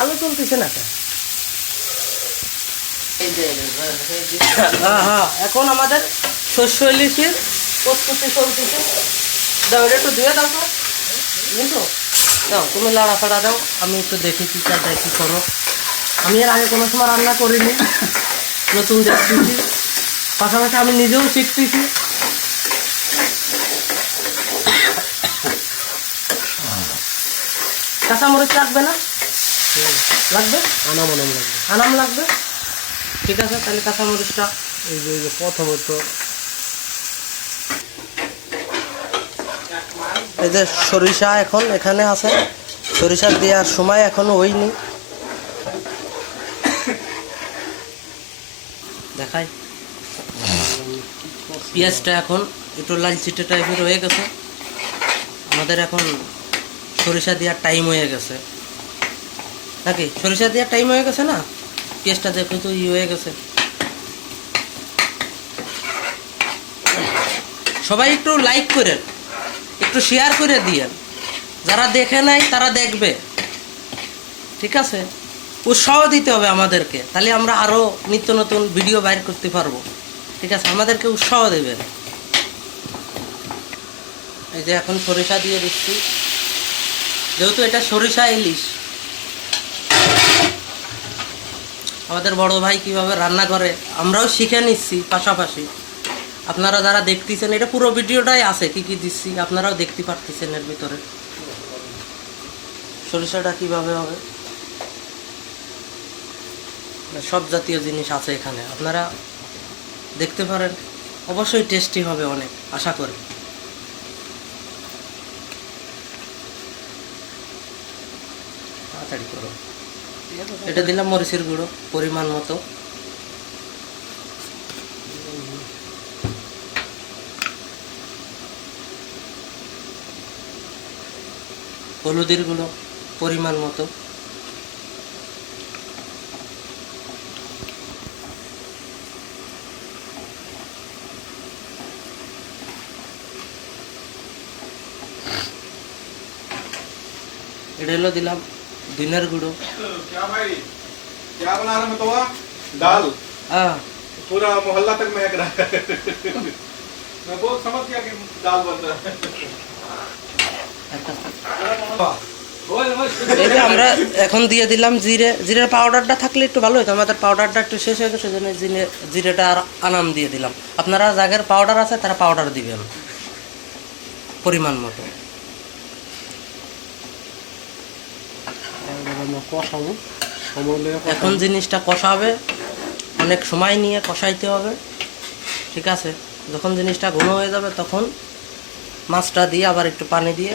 আলু চলতেছে না হ্যাঁ এখন আমাদের শস্য ইলিশের প্রস্তুতি চলতেছে। দাও এটা একটু ধুয়ে দাও তো, বুঝছো? দাও তুমি লাড়াফাড়া দাও, আমি একটু দেখি কি চাই কি করো। আমি এর আগে কোনো সময় রান্না করিনি, নতুন দেখতেছি, পাশাপাশি আমি নিজেও শিখতেছি। কাঁচামরিচ লাগবে না? লাগবে, আনাম লাগবে। ঠিক আছে, তাহলে কাঁচামরিচটা এই যে প্রথমত এই যে সরিষা এখন এখানে আছে, সরিষা দেওয়ার সময় এখনো হয়নি। দেখাই, পেঁয়াজটা এখন একটু লালচিটে টাইপের হয়ে গেছে। আমাদের এখন সরিষা দেওয়ার টাইম হয়ে গেছে নাকি? সরিষা দেওয়ার টাইম হয়ে গেছে না? পেঁয়াজটা দেখো তো হয়ে গেছে। সবাই একটু লাইক করেন, একটু শেয়ার করে দিয়েন, যারা দেখে নাই তারা দেখবে। ঠিক আছে, উৎসাহ দিতে হবে আমাদেরকে, তাহলে আমরা আরও নিত্য নতুন ভিডিও বাইর করতে পারবো। ঠিক আছে, আমাদেরকে উৎসাহ দেবেন। এই যে এখন সরিষা দিয়ে দিচ্ছি, যেহেতু এটা সরিষা ইলিশ। আমাদের বড় ভাই কিভাবে রান্না করে আমরাও শিখে নিচ্ছি, পাশাপাশি আপনারা যারা দেখতেছেন, এটা পুরো ভিডিওটাই আছে, কি কি দিচ্ছি আপনারাও দেখতে পারতেছেন। এর ভিতরে সরিষাটা কিভাবে হবে, সব জাতীয় জিনিস আছে এখানে, আপনারা দেখতে পারেন। অবশ্যই টেস্টি হবে অনেক, আশা করি। তাড়াতাড়ি করো। এটা দিলাম মরিচের গুঁড়ো পরিমাণ মতো, হলুদের গুঁড়ো পরিমাণ মতো, এটা হলো দিলাম ধনিয়ার গুঁড়ো। क्या बना रहा मैं तो दाल হ্যাঁ, पूरा मोहल्ला तक महक रहा है। मैं बहुत समझ गया कि दाल बन रहा है। এই যে আমরা এখন দিয়ে দিলাম জিরে। জিরের পাউডারটা থাকলে একটু ভালো হতো, আমাদের পাউডারটা একটু শেষ হয়ে গেছে, সেজন্য জিরেটা আর আনাম দিয়ে দিলাম। আপনারা যাদের পাউডার আছে তারা পাউডার দিবেন পরিমাণ মতো। কষাবো, এখন জিনিসটা কষাবে, অনেক সময় নিয়ে কষাইতে হবে। ঠিক আছে, যখন জিনিসটা ঘন হয়ে যাবে তখন মাছটা দিয়ে আবার একটু পানি দিয়ে